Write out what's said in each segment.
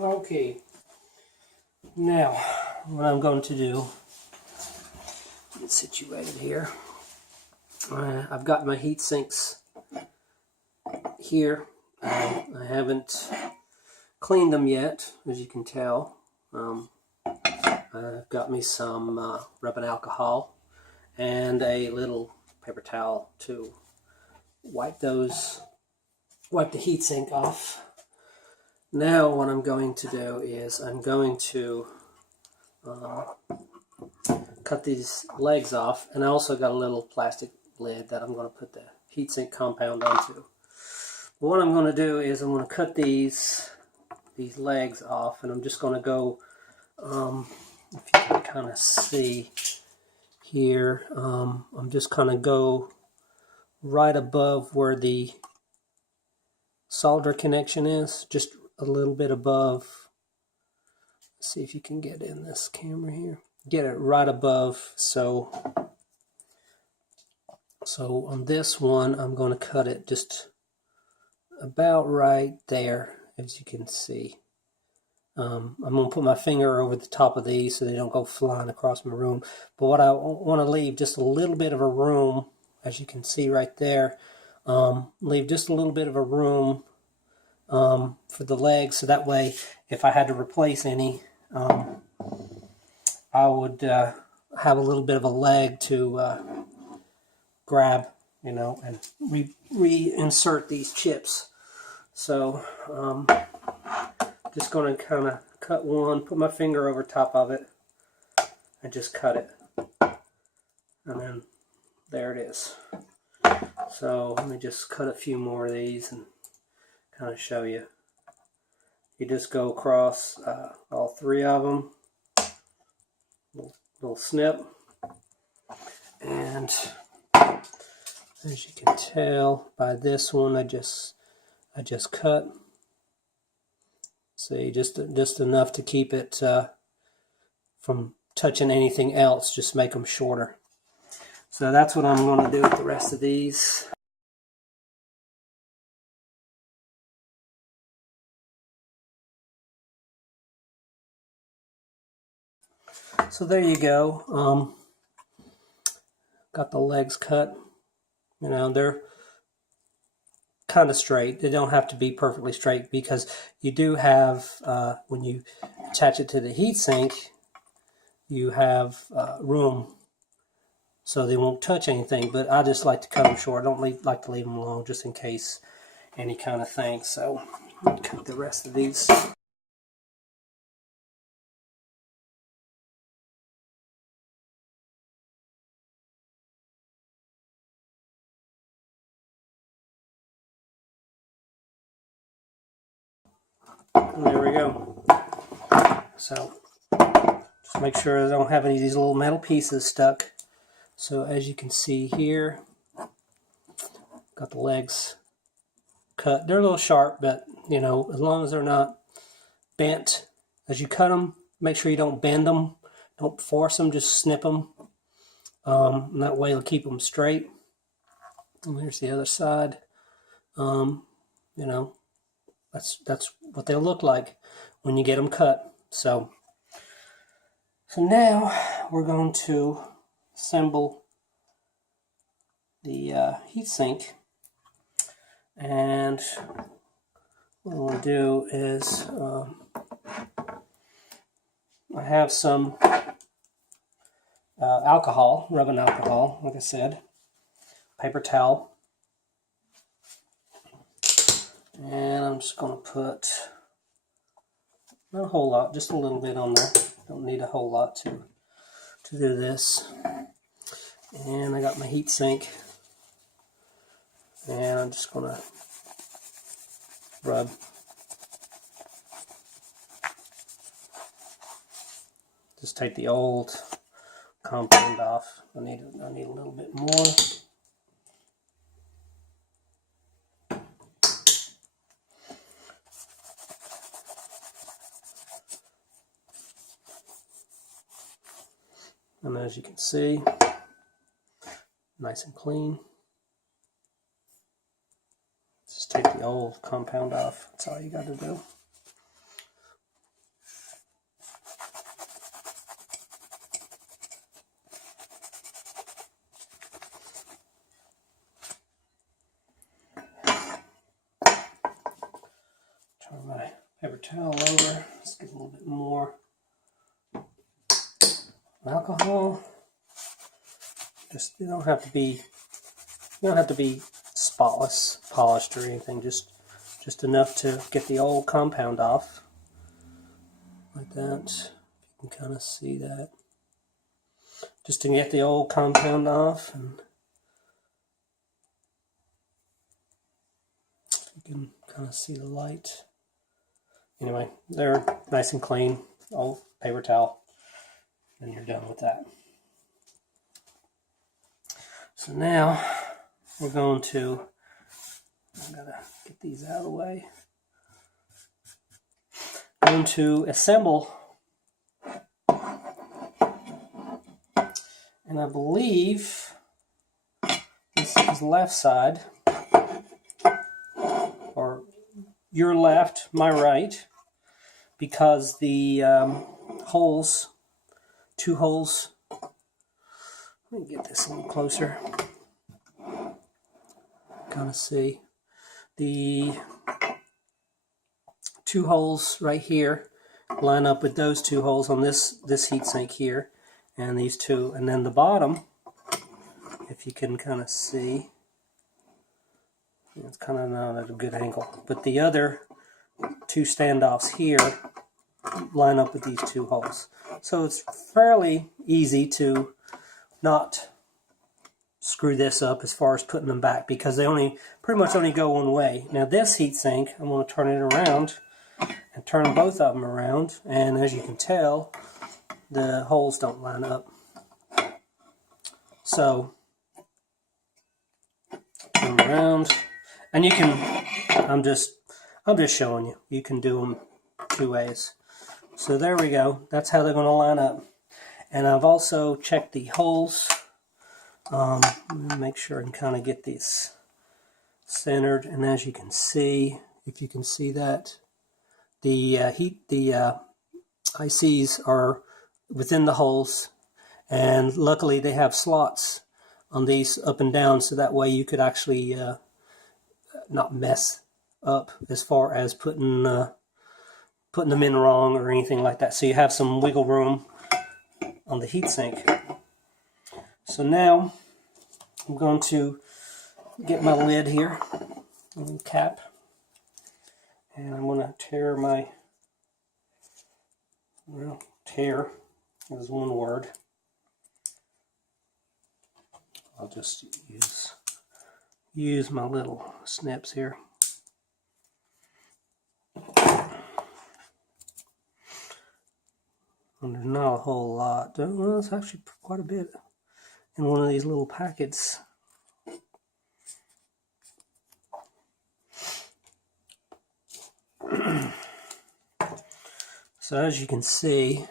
Okay, now what I'm going to do, get situated here. I've got my heat sinks here. I haven't cleaned them yet, as you can tell. I've got me some rubbing alcohol and a little paper towel to wipe the heat sink off. Now what I'm going to do is I'm going to cut these legs off, and I also got a little plastic lid that I'm going to put the heatsink compound onto. What I'm going to do is I'm going to cut these legs off, and I'm just going to go, if you can kind of see here, I'm just kind of go right above where the solder connection is, just a little bit above. Let's see if you can get in this camera here. Get it right above. So on this one, I'm going to cut it just about right there, as you can see. I'm going to put my finger over the top of these so they don't go flying across my room. But what I want to leave just a little bit of a room, as you can see right there. Leave just a little bit of a room for the legs, so that way if I had to replace any, I would have a little bit of a leg to grab, and reinsert these chips. So just going to kind of cut one, put my finger over top of it, and just cut it. And then there it is. So let me just cut a few more of these and kind of show you. You just go across all three of them, little snip, and as you can tell by this one, I just cut. See, just enough to keep it from touching anything else. Just make them shorter. So that's what I'm going to do with the rest of these. So there you go. Got the legs cut. They're kind of straight. They don't have to be perfectly straight, because you do have, when you attach it to the heatsink, you have room so they won't touch anything. But I just like to cut them short. I don't like to leave them long, just in case any kind of thing. So I'll cut the rest of these. And there we go. So just make sure I don't have any of these little metal pieces stuck. So as you can see here, got the legs cut. They're a little sharp, but as long as they're not bent as you cut them, make sure you don't bend them, don't force them, just snip them. And that way it'll keep them straight. And here's the other side. That's what they'll look like when you get them cut. So now we're going to assemble the heatsink, and what we'll do is I have some alcohol, rubbing alcohol, like I said, paper towel, and I'm just going to put not a whole lot, just a little bit on there. Don't need a whole lot to do this. And I got my heat sink, and I'm just going to rub. Just take the old compound off. I need a little bit more. And as you can see, nice and clean. Just take the old compound off. That's all you got to do. paper towel over. Let's get a little bit more alcohol. Just you don't have to be spotless, polished or anything. Just enough to get the old compound off, like that. You can kind of see that. Just to get the old compound off, and you can kind of see the light. Anyway, they're nice and clean. Old paper towel, and you're done with that. So now we're going to, I gotta get these out of the way. I'm going to assemble, and I believe this is the left side, or your left, my right, because the holes, two holes. Let me get this a little closer. Kind of see the two holes right here line up with those two holes on this heatsink here, and these two, and then the bottom, if you can kind of see, it's kind of not at a good angle, but the other two standoffs here line up with these two holes. So it's fairly easy to not screw this up as far as putting them back, because they pretty much only go one way. Now this heatsink, I'm going to turn it around and turn both of them around, and as you can tell, the holes don't line up. So turn them around, and you can, I'm just showing you, you can do them two ways. So there we go, that's how they're going to line up. And I've also checked the holes. Let me make sure I can kind of get these centered. And as you can see, if you can see that, the ICs are within the holes, and luckily they have slots on these up and down, so that way you could actually not mess up as far as putting them in wrong or anything like that. So you have some wiggle room on the heatsink. So now I'm going to get my lid here, cap, and I'm going to tear my, well, tear is one word. I'll just use my little snips here. And there's not a whole lot. Well, it's actually quite a bit in one of these little packets. So as you can see,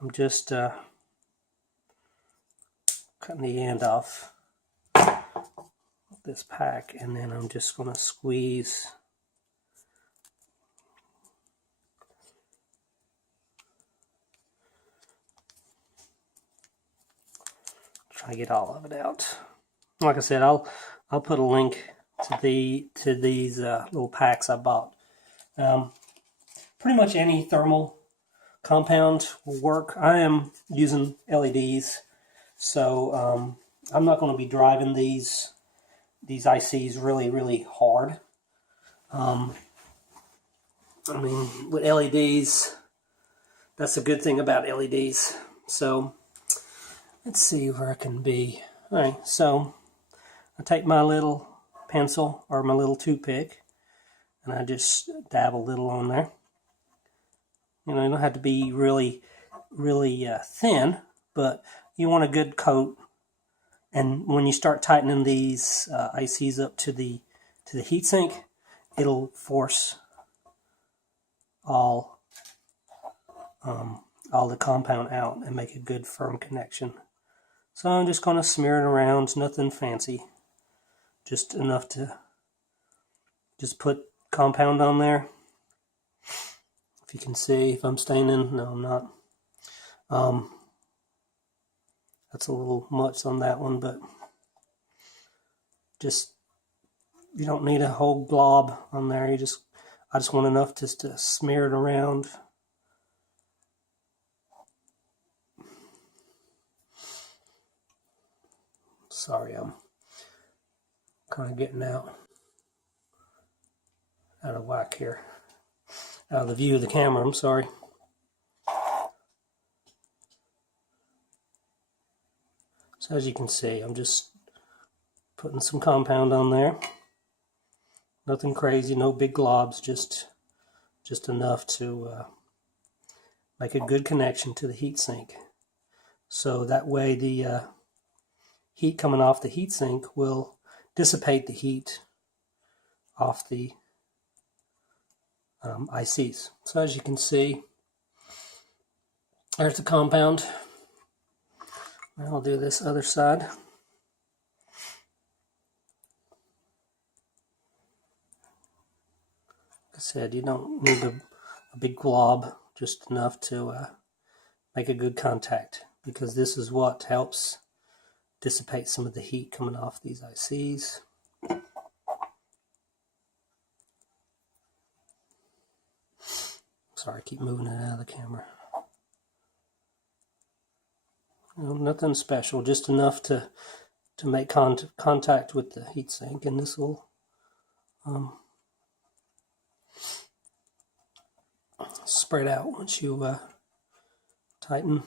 I'm just cutting the end off this pack, and then I'm just going to squeeze try to get all of it out. Like I said, I'll put a link to these little packs I bought. Pretty much any thermal compound will work. I am using LEDs, so I'm not going to be driving these ICs really hard. I mean, with LEDs, that's a good thing about LEDs. So let's see where I can be. Alright, so I take my little pencil or my little toothpick, and I just dab a little on there. You know, you don't have to be really thin, but you want a good coat. And when you start tightening these ICs up to the heatsink, it'll force all the compound out and make a good firm connection. So I'm just going to smear it around, nothing fancy, just enough to just put compound on there. If you can see, if I'm staining, no I'm not. That's a little much on that one, but just, you don't need a whole glob on there. I just want enough just to smear it around. Sorry, I'm kind of getting out of whack here. Out of the view of the camera, I'm sorry. So as you can see, I'm just putting some compound on there. Nothing crazy, no big globs, just enough to make a good connection to the heatsink. So that way the heat coming off the heatsink will dissipate the heat off the ICs. So as you can see, there's the compound. I'll do this other side. Like I said, you don't need a big glob, just enough to make a good contact, because this is what helps dissipate some of the heat coming off these ICs. Sorry, I keep moving it out of the camera. Nothing special, just enough to make contact with the heatsink, and this will spread out once you tighten.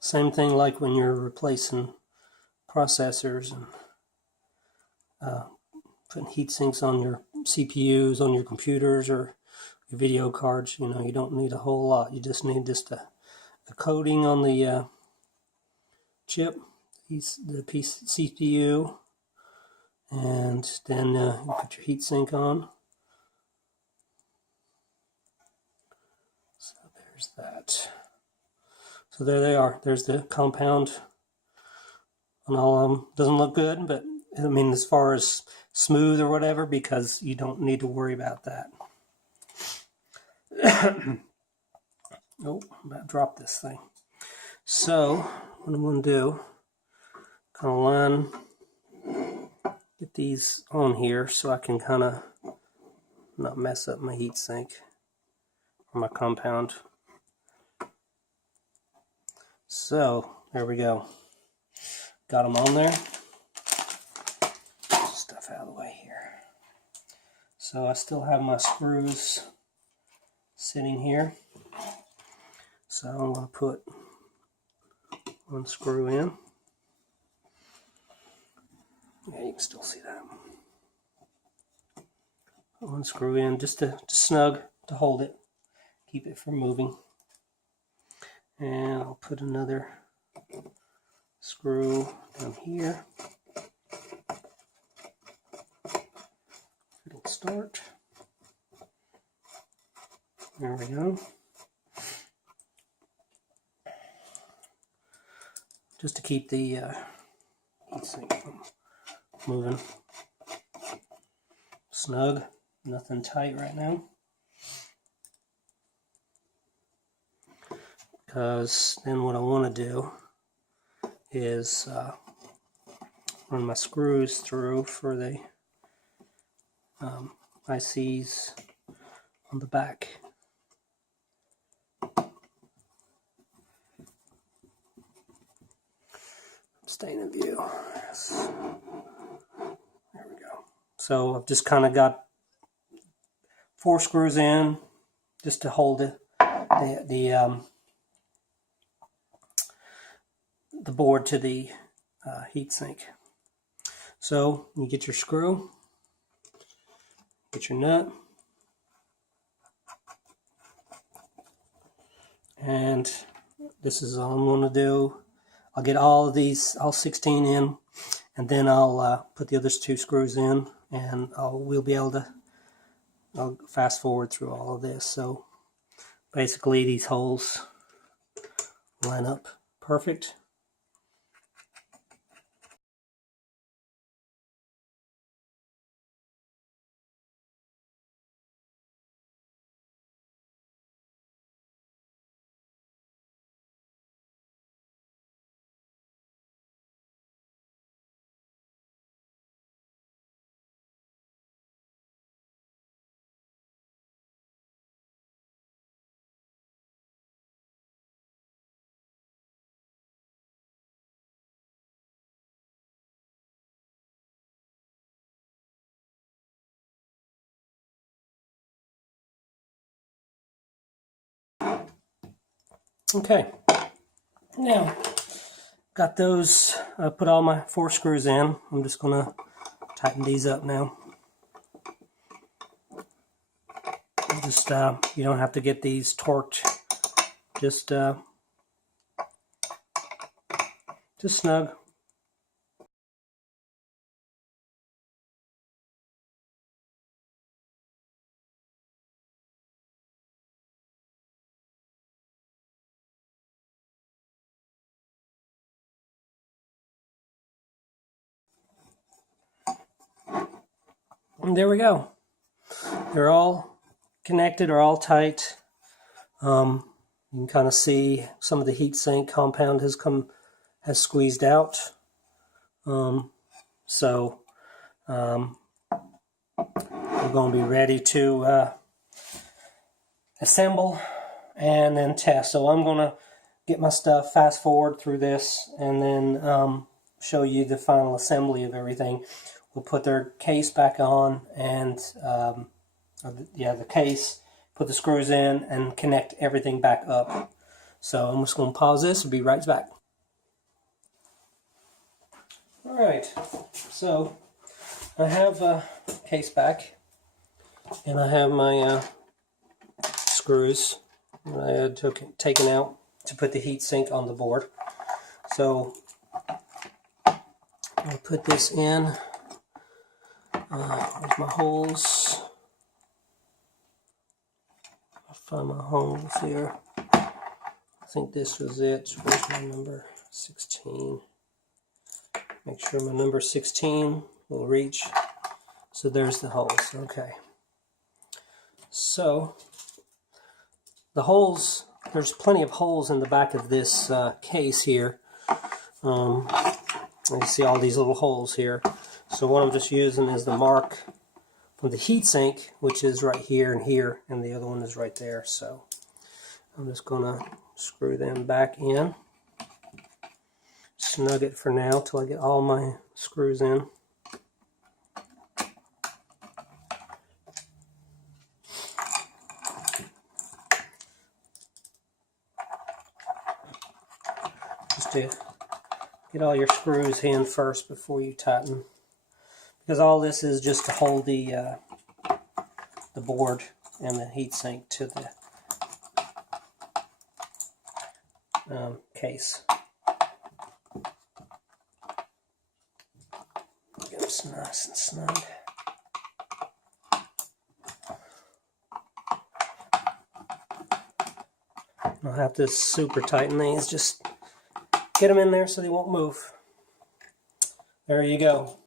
Same thing like when you're replacing processors and putting heat sinks on your CPUs, on your computers, or your video cards. You know, you don't need a whole lot. You just need a coating on the chip, the piece CPU, and then you put your heat sink on. So there's that. So there they are. There's the compound on all of them. Doesn't look good, but I mean, as far as smooth or whatever, because you don't need to worry about that. Oh, I'm about to drop this thing. So what I'm going to do, kind of get these on here so I can kind of not mess up my heat sink or my compound. So there we go. Got them on there. Stuff out of the way here. So I still have my screws sitting here. So I'm going to put one screw in. Yeah, you can still see that. Put one screw in just to snug, to hold it, keep it from moving. And I'll put another screw down here. It'll start. There we go. Just to keep the heatsink from moving. Snug, nothing tight right now. Because then what I want to do is run my screws through for the ICs on the back. Staying in view. Yes. There we go. So I've just kind of got 4 screws in just to hold the board to the heatsink. So you get your screw, get your nut, and this is all I'm going to do. I'll get all of these, all 16 in, and then I'll put the other 2 screws in, and we'll be able to, I'll fast forward through all of this. So basically these holes line up perfect. Okay, now got those, I put all my 4 screws in. I'm just going to tighten these up now. Just, you don't have to get these torqued, just snug. And there we go. They're all connected, or all tight. You can kind of see some of the heatsink compound has squeezed out. So we're going to be ready to assemble and then test. So I'm going to get my stuff, fast forward through this, and then show you the final assembly of everything. We'll put their case back on, and the case, put the screws in, and connect everything back up. So I'm just going to pause this and be right back. Alright, so I have a case back, and I have my screws that I had taken out to put the heatsink on the board. So I'll put this in. There's my holes. I'll find my holes here. I think this was it. Where's my number? 16. Make sure my number 16 will reach. So there's the holes. Okay. So the holes, there's plenty of holes in the back of this case here. You see all these little holes here. So what I'm just using is the mark from the heatsink, which is right here, and the other one is right there. So I'm just going to screw them back in. Snug it for now till I get all my screws in. Just to get all your screws in first before you tighten, because all this is just to hold the board and the heatsink to the case. Get them nice and snug. I'll have to super tighten these, just get them in there so they won't move. There you go.